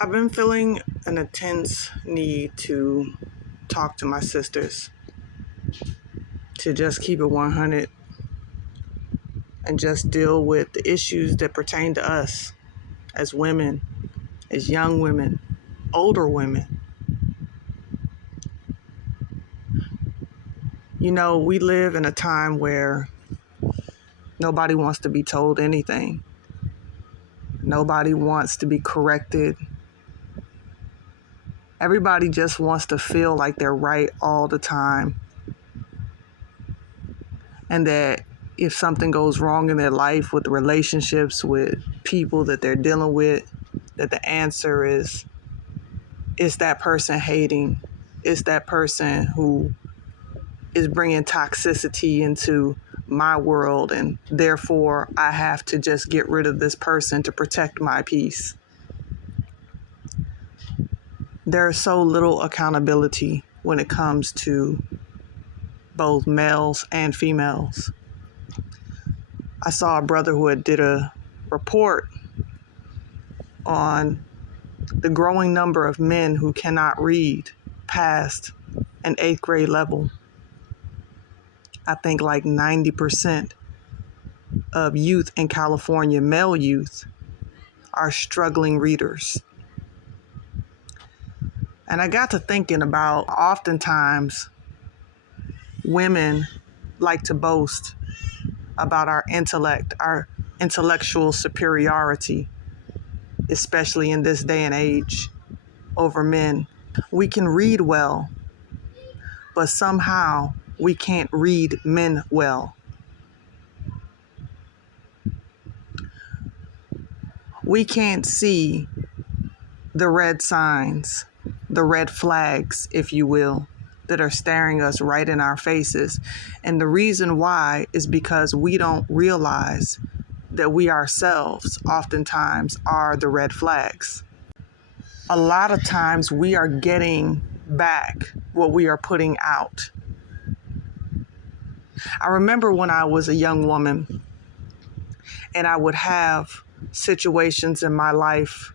I've been feeling an intense need to talk to my sisters, to just keep it 100 and just deal with the issues that pertain to us as women, as young women, older women. You know, we live in a time where nobody wants to be told anything. Nobody wants to be corrected. Everybody just wants to feel like they're right all the time. And that if something goes wrong in their life with the relationships with people that they're dealing with, that the answer is that person hating, it's that person who is bringing toxicity into my world, and therefore I have to just get rid of this person to protect my peace. There's so little accountability when it comes to both males and females. I saw a brother who did a report on the growing number of men who cannot read past an 8th grade level. I think like 90% of youth in California, male youth, are struggling readers. And I got to thinking about oftentimes women like to boast about our intellect, our intellectual superiority, especially in this day and age, over men. We can read well, but somehow we can't read men well. We can't see the red signs, the red flags, if you will, that are staring us right in our faces. And the reason why is because we don't realize that we ourselves oftentimes are the red flags. A lot of times we are getting back what we are putting out. I remember when I was a young woman and I would have situations in my life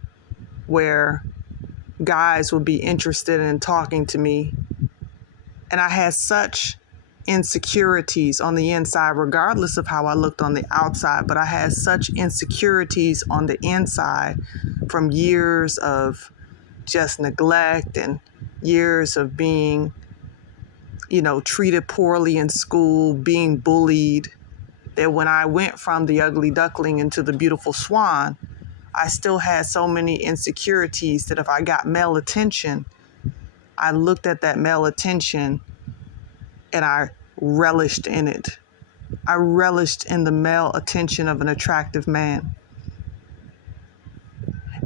where guys would be interested in talking to me. And I had such insecurities on the inside, regardless of how I looked on the outside, but I had such insecurities on the inside from years of just neglect and years of being, treated poorly in school, being bullied, that when I went from the ugly duckling into the beautiful swan, I still had so many insecurities that if I got male attention, I looked at that male attention and I relished in it. I relished in the male attention of an attractive man.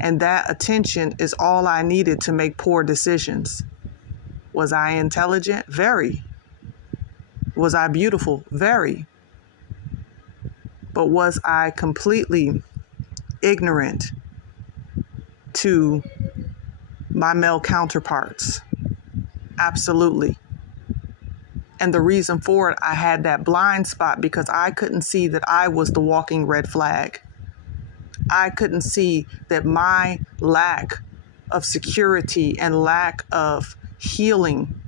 And that attention is all I needed to make poor decisions. Was I intelligent? Very. Was I beautiful? Very. But was I completely ignorant to my male counterparts? Absolutely. And the reason for it, I had that blind spot because I couldn't see that I was the walking red flag. I couldn't see that my lack of security and lack of healing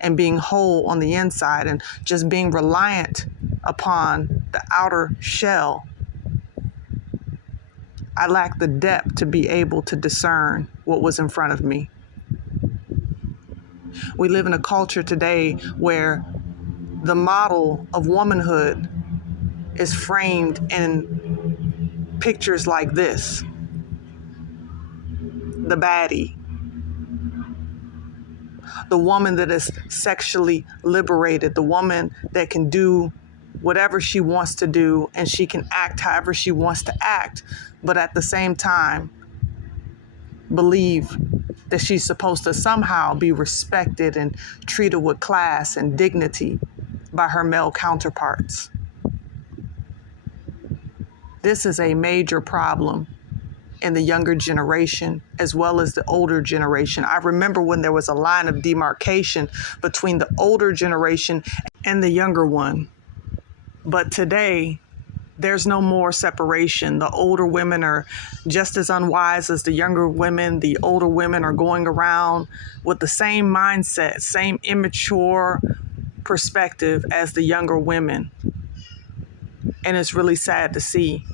and being whole on the inside and just being reliant upon the outer shell, I lacked the depth to be able to discern what was in front of me. We live in a culture today where the model of womanhood is framed in pictures like this. The baddie. The woman that is sexually liberated. The woman that can do whatever she wants to do and she can act however she wants to act, but at the same time believe that she's supposed to somehow be respected and treated with class and dignity by her male counterparts. This is a major problem in the younger generation as well as the older generation. I remember when there was a line of demarcation between the older generation and the younger one. But today, There's no more separation. The older women are just as unwise as the younger women. The older women are going around with the same mindset, same immature perspective as the younger women. And it's really sad to see,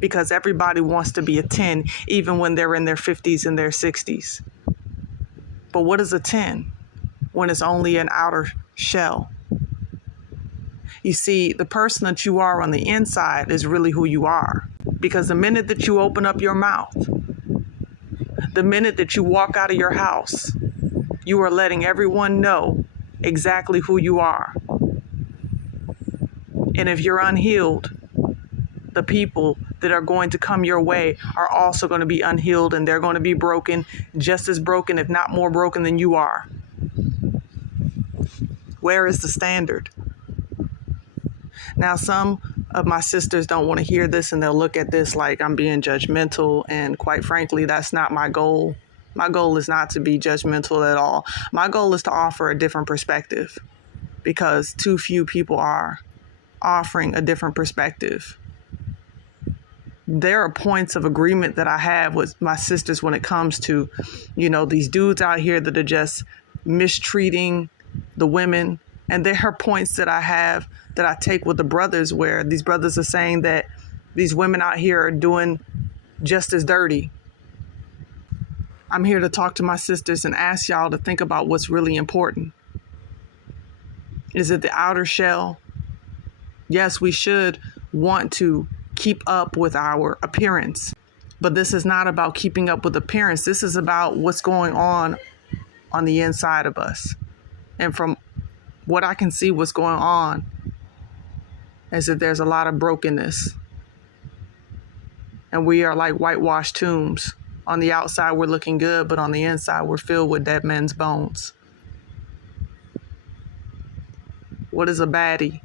because everybody wants to be a 10, even when they're in their 50s and their 60s. But what is a 10 when it's only an outer shell? You see, the person that you are on the inside is really who you are. Because the minute that you open up your mouth, the minute that you walk out of your house, you are letting everyone know exactly who you are. And if you're unhealed, the people that are going to come your way are also going to be unhealed, and they're going to be broken, just as broken, if not more broken than you are. Where is the standard? Now, some of my sisters don't want to hear this, and they'll look at this like I'm being judgmental. And quite frankly, that's not my goal. My goal is not to be judgmental at all. My goal is to offer a different perspective, because too few people are offering a different perspective. There are points of agreement that I have with my sisters when it comes to, these dudes out here that are just mistreating the women. And there are points that I have that I take with the brothers, where these brothers are saying that these women out here are doing just as dirty. I'm here to talk to my sisters and ask y'all to think about what's really important. Is it the outer shell? Yes, we should want to keep up with our appearance, but this is not about keeping up with appearance. This is about what's going on the inside of us. And from what I can see, what's going on is that there's a lot of brokenness. And we are like whitewashed tombs. On the outside, we're looking good, but on the inside, we're filled with dead men's bones. What is a baddie?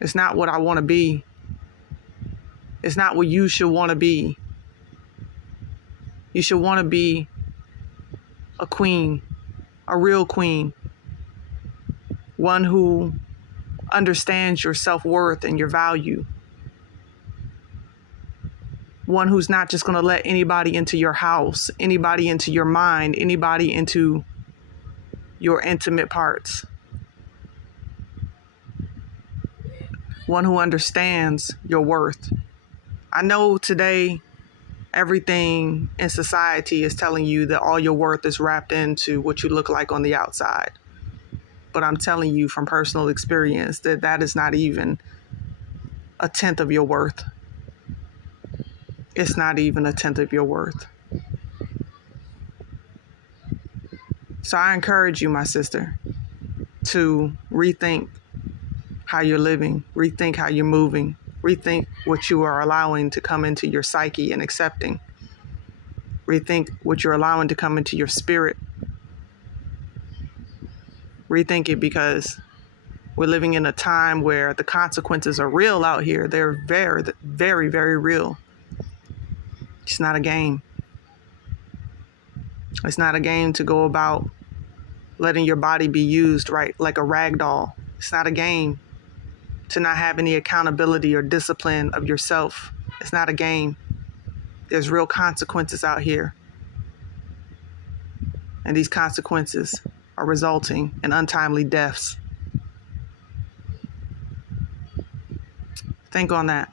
It's not what I want to be. It's not what you should want to be. You should want to be a queen, a real queen, one who understands your self-worth and your value, one who's not just going to let anybody into your house, anybody into your mind, anybody into your intimate parts. One who understands your worth. I know today everything in society is telling you that all your worth is wrapped into what you look like on the outside. But I'm telling you from personal experience that that is not even a tenth of your worth. It's not even a tenth of your worth. So I encourage you, my sister, to rethink how you're living, rethink how you're moving, rethink what you are allowing to come into your psyche and accepting. Rethink what you're allowing to come into your spirit. Rethink it, because we're living in a time where the consequences are real out here. They're very, very, very real. It's not a game. It's not a game to go about letting your body be used right like a rag doll. It's not a game to not have any accountability or discipline of yourself. It's not a game. There's real consequences out here. And these consequences are resulting in untimely deaths. Think on that.